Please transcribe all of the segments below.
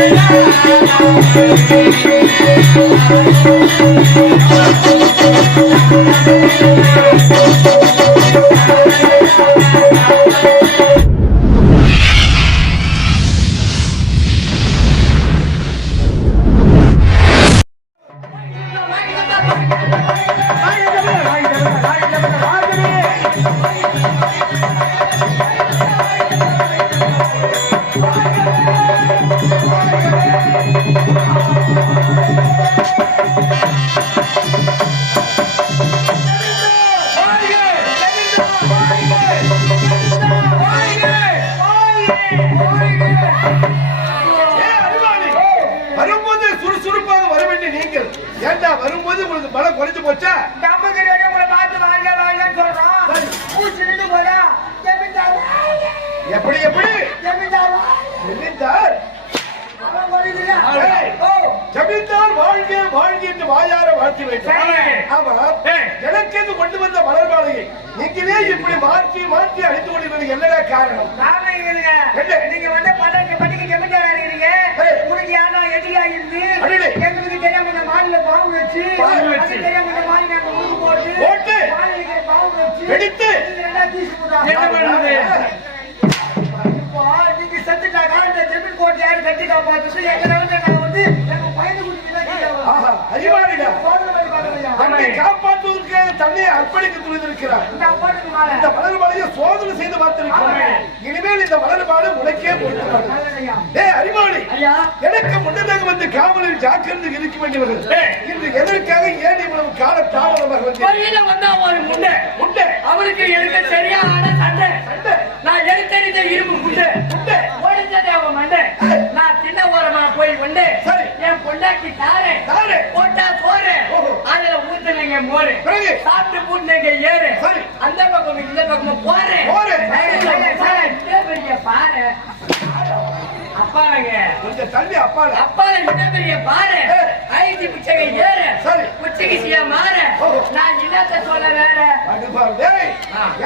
ஏன் வாழ்க வாழ்க என்று வாயார வாழ்த்தி. வைத்தார் ஆமா எனக்கென்று கொண்டு வந்த மலர்மாலையை நீங்களே இப்படி மாற்றி மாற்றி அழித்து கொண்டிருப்பது என்னடா காரணம்? நீங்க வந்து பட்டிக்கு ஜமீன்தாரா இருக்கிறீங்க ஏய். உனக்கு யாரோ எதிரியா இருந்து. எங்களுக்கு தெரியாம இந்த மாநில பாம்பு வச்சு தெரியாம இந்த மாநில நாங்க ஊருக்கு போட்டு போட்டு. பாம்பு வச்சு போடுறாங்க. என்ன பண்ணுறது? நீங்க செத்துட்டாக்கா இந்த ஜமீன் கோட்டை யாரு கட்டி காப்பாத்துட்டு எங்க வந்து எங்க ஆஹா, அறிவாளிடா. பண்ணி பார்க்கலையா? தன்னை அர்ப்பணிக்க துணிந்திருக்கிறார். இந்த மலர்மாலையை சோதனை செய்து பார்த்திருக்கிறார். இனிமேல் இந்த மலர்மாலை உனக்கே ஏய் அறிவாளி ஐயா. எனக்கு முன்னதாக வந்து காவலில் ஜாக்கிரதை இருக்க வேண்டியவர்கள் இன்று எதற்காக ஏன் இவ்வளவு கால தாமதமாக வந்து ஒரு முண்டை. உண்டு அவனுக்கு எனக்கு சரியான சண்டை. சண்டை. நான் எடுத்தறிஞ்ச இரும்பு குண்டு உண்டு. ஓடிச்சதே அவன் மண்டை. நான் சின்ன ஓரமா போய் கொண்டு சரி. என் பொண்டாட்டி தாரு தாரு. போட்டா சோறு ஓஹோ. அதுல ஊத்துனங்க மோரு பிறகு? சாப்பிட்டு பூட்டுனங்க ஏறு. சரி. அந்த பக்கம் இந்த பக்கம் போறேன். பெரிய பாரு அப்பாங்க கொஞ்சம் தள்ளி அப்பால அப்பால இந்த பெரிய பாரு. ஐடி பிச்சைங்க ஏறு. சரி. உச்சிக்கு செய்ய மாறு. நான் என்னத்த சொல்ல வேற.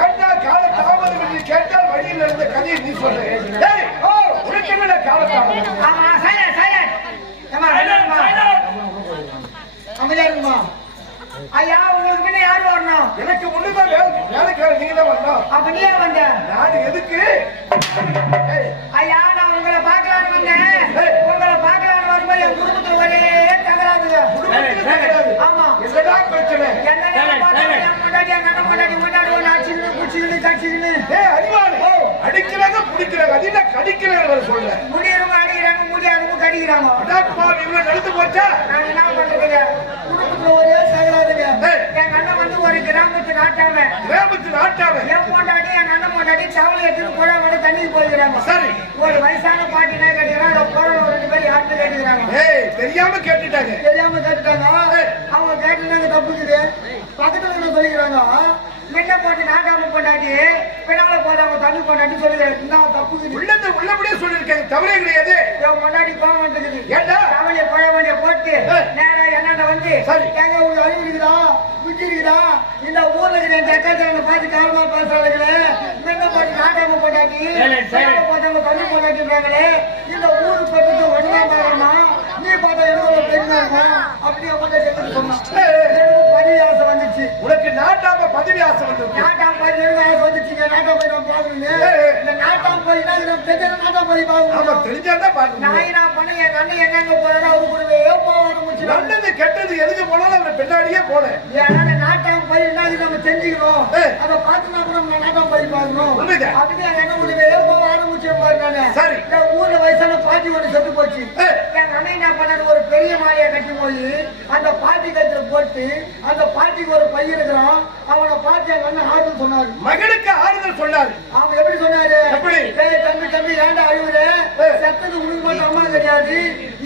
ஏண்டா கால தாமதம் கேட்டால் வழியில் இருந்த கதையை நீ சொல்லு டேய், ஓ, உனக்கு என்னடா கால தாமதம் ஆமா சைலண்ட் சைலண்ட் ஏமா அமைதியா இருக்குமா ஐயா உங்களுக்கு முன்ன யார் வரணும் எனக்கு முன்னுதான் வேலை வேலைக்காரர் நீங்க தான் வரணும். அப்ப நீ ஏன் வந்த? நான் எதுக்கு? ஏய், ஐயா நான் உங்களை பார்க்கலான்னு வந்தேன். உங்களை பார்க்கலான்னு வரும்போது என் குடும்பத்துல ஒரே கிடையாது. ஆமா. என்னடா பிரச்சனை? என்ன என் அண்ணன் பொண்டாட்டி முன்னாடி ஒண்ணு அடிச்சுக்கின்னு, குச்சிக்கின்னு, கடிச்சுக்கின்னு. ஏய், அறிவாளி. அடிக்கிறாங்க பிடிக்கிறாங்க. அது என்ன கடிக்கிறாங்க சொல்ல முடியறவங்க அடிக்கிறாங்க, முடியாதவங்க கடிக்கிறாங்க. அடாப்பா இவ்வளவு நடந்து போச்சா? நாங்க என்ன பண்றதுங்க? குடும்பத்துல ஒரே தகராறுங்க. ஏய். எங்க அண்ணன் வந்து ஒரு கிராமத்து நாட்டாம. கிராமத்து நாட்டாம. என் பொண்டாட்டி என் அண்ணன் பொண்டாட்டி தவளை எடுத்துட்டு போட வந்து தண்ணிக்கு போயிருக்கிறாங்க சரி. ஒரு வயசான பாட்டி என்ன கேட்டுக்கிறாங்க போற ஒரு ரெண்டு பேர் யார்கிட்ட கேட்டுக்கிறாங்க? ஏய் தெரியாம கேட்டுட்டாங்க. தெரியாம கேட்டுட்டாங்க. அவங்க கேட்டுனாங்க தப்புக்குது. பக்கத்துல என்ன சொல்லிக்கிறாங்க. முன்ன போட்டு நாட்டாம பொண்டாட்டி? பின்னால போட்டவங்க தண்ணி பொண்டாட்டி சொல்லிக்கிறாங்க. என்ன தப்புக்குது? உள்ளத உள்ளபடியே சொல்லிருக்காங்க தவறே கிடையாது. என் பொண்டாட்டி கோவம் வந்துக்குது. ஏண்டா? தவளைய பழ வண்டிய போட்டு. நேரா என்னண்ட வந்து சரி. எங்க உங்களுக்கு இருக்குதா இந்த ஊர்ல இருக்கிற இந்த அக்காச்சாரங்களை பார்த்து காரமா பேசுறாங்களே முன்ன போட்டு நாட்டாம. பின்னால போட்டவங்க தண்ணி பொண்டாட்டின்றாங்களே இந்த ஊருக்கு பக்கத்து ஒண்ணுமே பாருமா நீ பார்த்தா எனக்கு ஒரு பெருமை இருக்கும் அப்படியே பதவி ஆசை வந்துச்சு உனக்கு நாட்டாம பதவி ஆசை வந்திருக்கு. நாட்டாம் பதவி ஆசை வந்துச்சுங்க? நாட்டாம் பதவி நான் பாக்கணுங்க. இந்த நாட்டாம் பதவினா நம்ம தெரிஞ்ச நாட்டாம் பதவி ஆமா பாக்கணும் தெரிஞ்சாதான் பாக்கணும் நாய் நான் பண்ண என் அண்ணன் எங்க போறாரு அவரு கூடவே போக முடிச்சு நல்லது கெட்டது எதுக்கு போனாலும் அவரை பின்னாடியே போனேன். ஏன்னா நாட்டாம் இது நம்ம தெரிஞ்சுக்கணும் ஏய். அதை பார்த்து நான் நம்ம நாட்டாம் உண்மைதான். அப்படின்னு என் அண்ணன் கூடவே போக பாரு நானு. சரி. ஊர்ல வயசான பாட்டி ஒண்ணு செத்து போச்சு. என் அண்ணன் என்ன பண்ணாரு? ஒரு பெரிய மாலையை கட்டி போய் அந்த பாட்டி கழுத்துல போட்டு அந்த பாட்டிக்கு ஒரு பையன் இருக்கிறான் அவனை பார்த்து எங்க அண்ணன் ஆறுன்னு சொன்னாரு. மகனுக்கு ஆறுதல் சொன்னாரு. அவன் எப்படி சொன்னாரு? எப்படி? தம்பி தம்பி ஏன்டா அழுவுற? ஏய். செத்தது உனக்கு மட்டும் அம்மா கிடையாது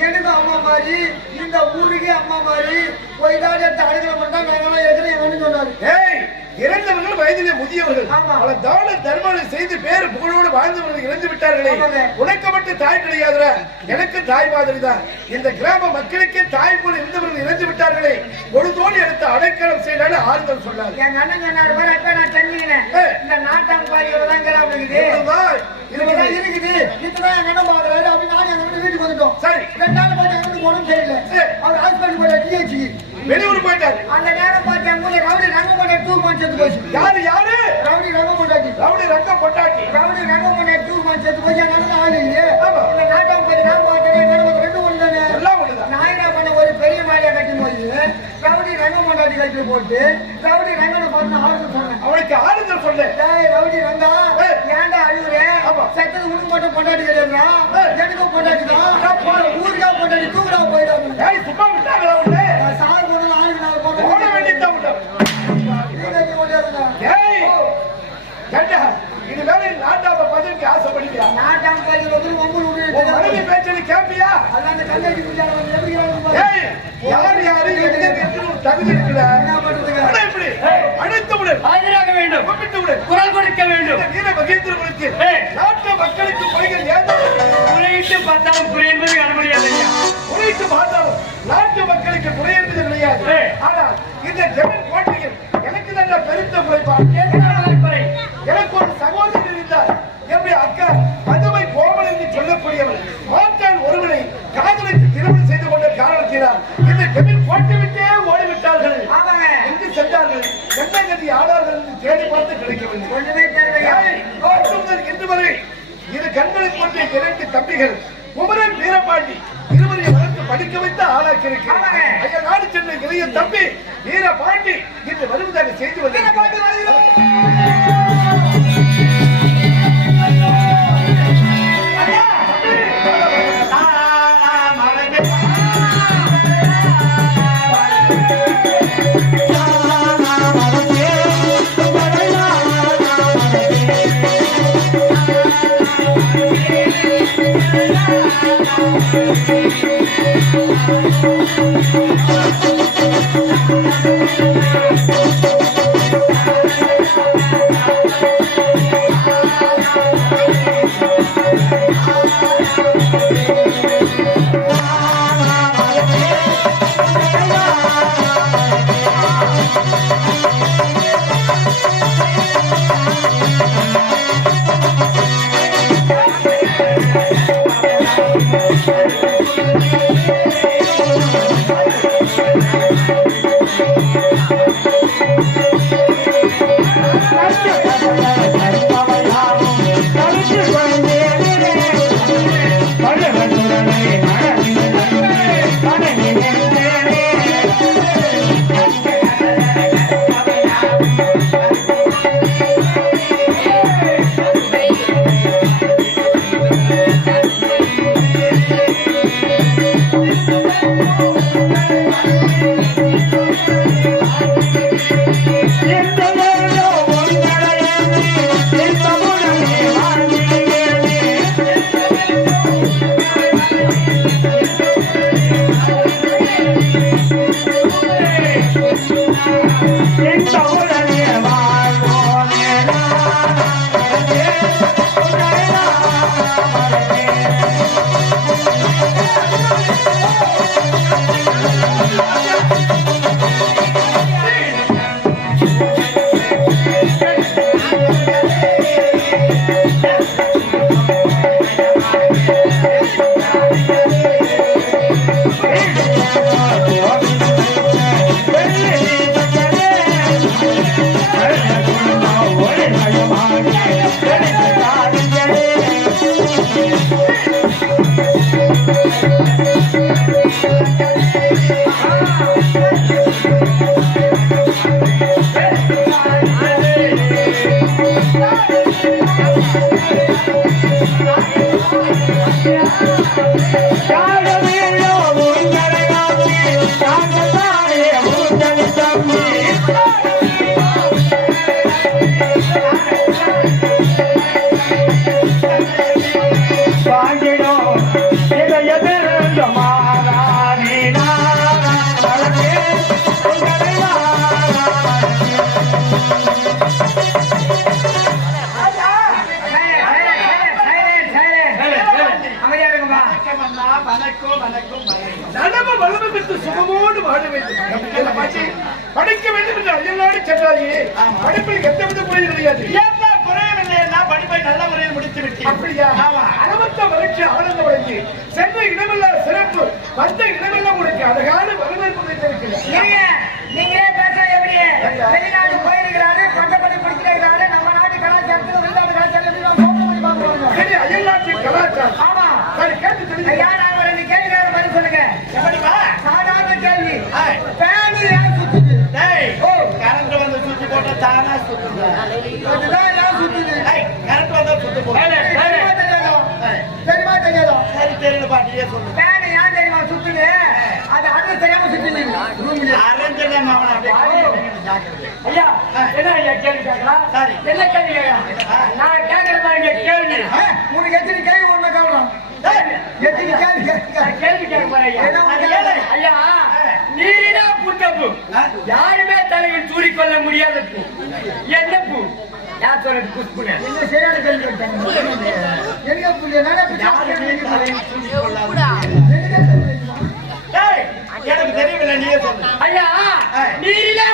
எனக்கும் அம்மா மாதிரி இந்த ஊருக்கே அம்மா மாதிரி போய் தான் எடுத்து அழுகிற மட்டும் இருக்கிறேன் என் அண்ணன் சொன்னாரு. இறந்தவர்கள் வயதிலே முதியவர்கள். பல தான தர்மங்களை செய்து பேரு புகழோடு வாழ்ந்தவர்கள் இறந்து விட்டார்களே. உனக்கு மட்டும் தாய் கிடையாதுரா எனக்கு தாய் மாதிரி தான். இந்த கிராம மக்களுக்கே தாய் போல இருந்தவர்கள் இறந்து விட்டார்களே. ஒரு தோணி எடுத்து அடைக்கலம் செய்யலான்னு ஆறுதல் சொன்னார் எங்க அண்ணன் சொன்னார் பாரு அப்ப நான் சென்னீங்க இந்த நாட்டாம் பாரி இவ்வளவுதான் கிராமம் இருக்குது இவ்வளவுதான் இருக்குது. இதுதான் எங்க இடம் பாக்குறாரு அப்படி நானும் எங்க வீட்டுக்கு வந்துட்டோம். சரி. ரெண்டு நாள் பாட்டு எங்க வீட்டுக்கு போனோம் சரியில்லை. அவர் ஹாஸ்பிட்டல் போய் டிஹெச்சி வெளியூர் போயிட்டாரு. அந்த நேரம் பார்த்து மூணு ரவுடி ரங்க போட்ட டூ மந்த்ஸ் செத்து போச்சு. யாரு யாரு? ரவுடி ரங்க போட்டாச்சு ரவுடி ரங்க பொட்டாட்டி ரவுடி ரங்க டூ மந்த்ஸ் செத்து போச்சு. அதனால ஆள் இல்லையே. இந்த நாட்டம் போய் நான் பார்த்தேன் ரெண்டு ஒன்று தானே? எல்லாம் நான் என்ன பண்ண ஒரு பெரிய மாலையை கட்டும் போது ரவுடி ரங்க போட்டாட்டி கட்டி போட்டு ரவுடி ரங்கனை பார்த்து ஆளுக்கு சொன்னேன். அவனுக்கு ஆறுதல் சொன்னேன். ரவுடி ரங்கா. ஏன்டா அழுவுற? ஆமா. செத்தது உனக்கு மட்டும் பொண்டாட்டி கிடையாதுடா. மனைவி பேச்சது கேட்பியா யார் யாரு தகுதி அழைத்து விடு. ஆஜராக வேண்டும். கூப்பிட்டு விடு. குரல் கொடுக்க வேண்டும். வீர மகேந்திரபுரத்தில் ஏய். நாட்டு மக்களுக்கு குறைகள் ஏதோ குறியிட்டு பார்த்தாலும் குறி என்பது ஐயா. குறைத்து பார்த்தாலும் நாட்டு மக்களுக்கு குறை என்பது கிடையாது. ஆனால் இந்த ஜெகன் கோட்டையில் எனக்கு நல்ல பெருத்த வகுப்பறை? எனக்கு ஒரு மாற்றான் ஒருவனை காதலித்து திருமணம் செய்து கொண்ட காரணத்தினால் இந்த ஜெகன் கோட்டை விட்டே ஓடிவிட்டார்கள் எங்கு சென்றார்கள்? என்ன கதி ஆனார்கள் என்று தேடி பார்த்து கிடைக்கவில்லை. இன்று வரை இரு கண்களுக்கு கொண்ட இரண்டு தம்பிகள் குமரன் வீரபாண்டி இருவரையும் வளர்த்து படிக்க வைத்து ஆளாக்கியிருக்கிறார் ஆமாங்க. ஐயா நாடு சென்ற இளைய தம்பி வீரபாண்டி இன்று வருவதாக செய்து வந்திருக்கிறார். தாயி படிப்பில் எந்த வித குறையும் கிடையாது ஏப்பா குறையும் இல்லை படிப்பை நல்ல முறையில் முடித்து விட்டேன். அப்படியா? ஆமா. அனுபத்த வளர்ச்சி ஆனந்த வளர்ச்சி சென்ற இடமெல்லாம் சிறப்பு. வந்த இடமெல்லாம் உங்களுக்கு அழகான வரவேற்பு நீங்க நீங்களே பேச எப்படி? வெளிநாடு போய் தெரியுமா தெரியாதா சரி தெரியல பாட்டியே சொல்லு ஏன் தெரியுமா சுத்துது அது அண்ணன் தெரியாம சுத்துது ஐயா என்ன ஐயா கேள்வி கேட்கலாம் என்ன கேள்வி கேட்கலாம் நான் கேட்கறதா இங்க கேள்வி உனக்கு எத்தனை கேள்வி ஒண்ணு கவனம் எத்தனை கேள்வி கேள்வி கேட்க போறேன் ஐயா ஐயா ஆ? யாருமே தலையில் தூறிக்கொள்ள முடியாத பூ என்ன பூ யார் சொல்றது புஷ்புன்னு என்ன சரியான கேள்வி கேட்டாங்க எங்க புரிய நினைப்பு டேய் எனக்கு தெரியவில்லை நீயே சொல்லு. ஐயா. நீரிலே.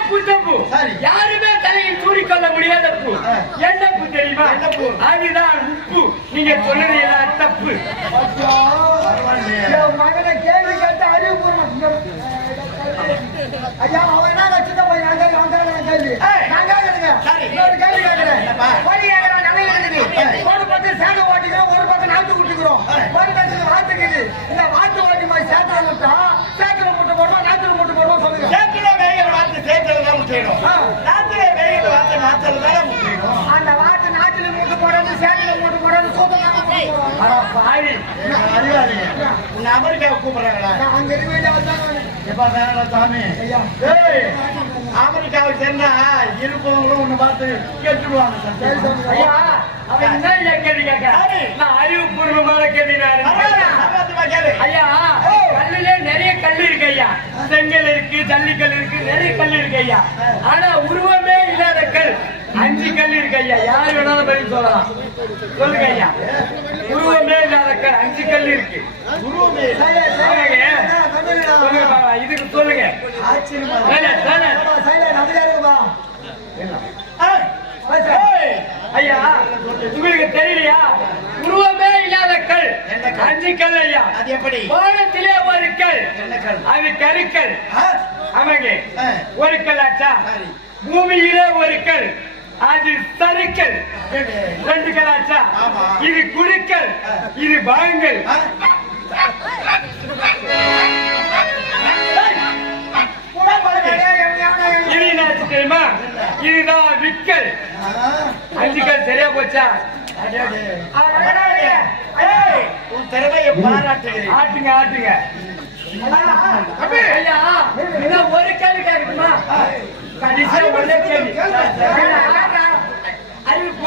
யாருமே தலையில் தூறிக்கொள்ள முடியாத பூ. என்ன பூ தெரியுமா? என்ன பூ? அதுதான் உப்பு. நீங்க சொன்னது எல்லாம் தப்பு. மகனை கேள்வி கேட்டு அறிவுபூர்வம். ஐயா அவன் என்ன சின்ன பையன் நான் கேட்க கேட்க கேள்வி. நான் கேட்கறேங்க சரி. இன்னொரு கேள்வி கேட்கிறேன்? வழி கேட்கிறேன் நல்லா ஏய். ஒரு பக்கம் சேட்டை ஓட்டிக்கிறோம் ஒரு பக்கம் நாட்டு குட்டிக்கிறோம். ஏய். ஒரு பக்கம் வாத்துக்குது இந்த வாத்து ஓட்டி மாதிரி சேட்டை முட்டா சேத்துல முட்டை போடுவோம் நாத்துல முட்டை போடுவோம் சொல்லுங்க. சேத்துல வேகிற வார்த்தை சேத்துல தான் முட்டிடும் ஆ. நாத்துல வேகிற வார்த்தை நாத்துல தான் முட்டிடும் அந்த வாத்து நாட்டுல முட்டை போடுறது சேத்துல முட்டை போடுறது சூத்தமாக ஆனா பாவி அறிவாதீங்க உன்னை அமெரிக்காவை கூப்பிடுறாங்களா? நான் அங்க இருக்க வேண்டிய வந்தாங்க எப்பா வேணாம் சாமி. அமெரிக்காவுக்கு சென்னா இருப்பவங்களும் உன்னை பார்த்து. சரி. ஐயா அவன் என்ன கேள்வி சரி. நான் அறிவுபூர்வமான கேள்வி. ஐயா கல்லுல நிறைய கல் இருக்கு ஐயா. செங்கல் இருக்கு ஜல்லிக்கல் இருக்கு நிறைய கல் இருக்கு ஐயா. ஆனா உருவமே இல்லாத கல் அஞ்சு கல் இருக்கு ஐயா. யார் வேணாலும் பதில் சொல்லலாம். சொல்லுங்க ஐயா. உருவமே இல்லாத கல் அஞ்சு கல் இருக்கு. குருவே, இதுக்கு சொல்லுங்க ஐயா உங்களுக்கு தெரியலையா உருவமே இல்லாத கல்? அஞ்சு கல் ஐயா அது எப்படி வானத்திலே ஒரு கல்? அது கருக்கல் ஆ. ஒரு கல் ஆச்சா சரி. பூமியிலே ஒரு கல் அது சறுக்கல் ஏய், ரெண்டு கல் ஆச்சா. இது குடுக்கல் ஆ. இது பாங்கல் இது தெரியுமா? இதுதான் விக்கல். ஆ? சரியா போச்சா? உன் திறமையை ஆட்டுங்க. ஆட்டுங்க ஒரு கேள்வி கேட்கணுமா கடைசியா ஒரே கேள்வி. அறிவிப்பு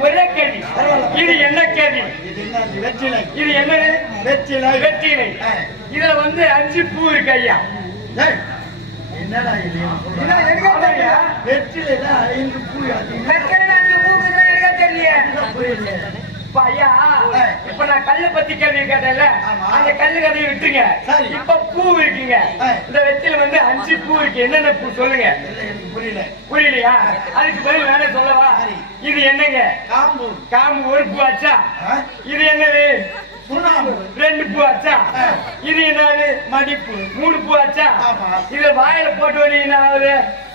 ஒரே கேள்வி. இது என்ன கேள்வி? இது என்ன? வெற்றிலை. வெற்றிலை. இதுல வந்து அஞ்சு பூ இருக்கு ஐயா. என்னடா தெரியல. வெற்றிலைல ஐந்து பூ இப்ப ஐயா இப்ப நான் கல்லு பத்தி கேள்வி கேட்டேன்ல. அந்த கல்லு கதையை விட்டுருங்க. இப்ப பூ இருக்குங்க. இந்த வெற்றில வந்து அஞ்சு பூ இருக்கு. என்னென்ன பூ சொல்லுங்க? புரியல. புரியலையா? அதுக்கு பதில் வேற சொல்லவா. இது என்னங்க? காம்பு. காம்பு ஒரு பூ ஆச்சா? இது என்னது? ரெண்டு பூ ஆச்சா. இது என்னது மடிப்பு. மூணு பூ ஆச்சா ஆமா. இது வாயில போட்டு வந்தீங்க என்ன ஆகுது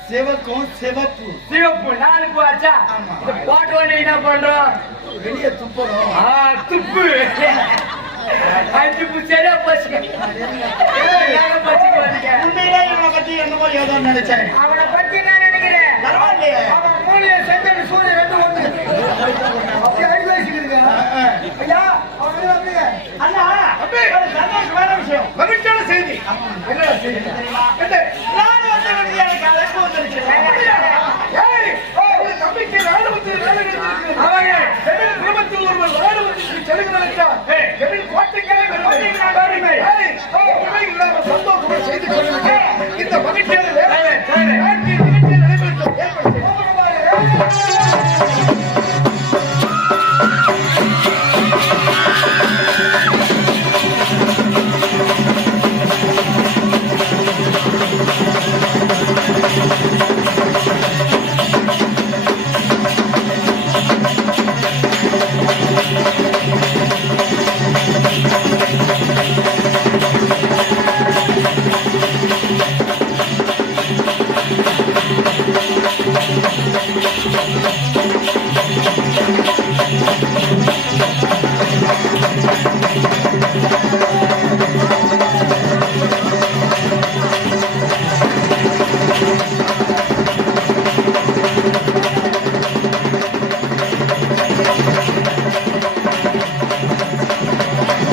சிவக்கும் சிவப்பு. சிவப்பு. நாலு பூ ஆச்சா. இது போட்டு வந்தீங்க என்ன பண்றோம்? வெளியே துப்புறோம். ஆ, துப்பு. அஞ்சு பூ சரியா சரியா பாருங்க. உண்மையிலே இவனை பத்தி என்னமோ ஏதோ நினைச்சேன். அவனை பத்தி நான் நினைக்கிறேன். பரவாயில்லையே. அவன் மூளையை செங்கல் சூரியன் ரெண்டு ஒண்ணு அப்படி அடி வச்சுக்கிருங்க ஆ, ஆ. ஐயா அவன் விஷயம் மகிழ்ச்சியான செய்தி என்னடா செய்தி தெரியுமா? வந்து எனக்கு அழைப்பு வந்திருக்கிறேன் தம்பிக்கு ராணுவத்தில் வேலை குடும்பத்தில் ஒருவர்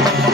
ஆ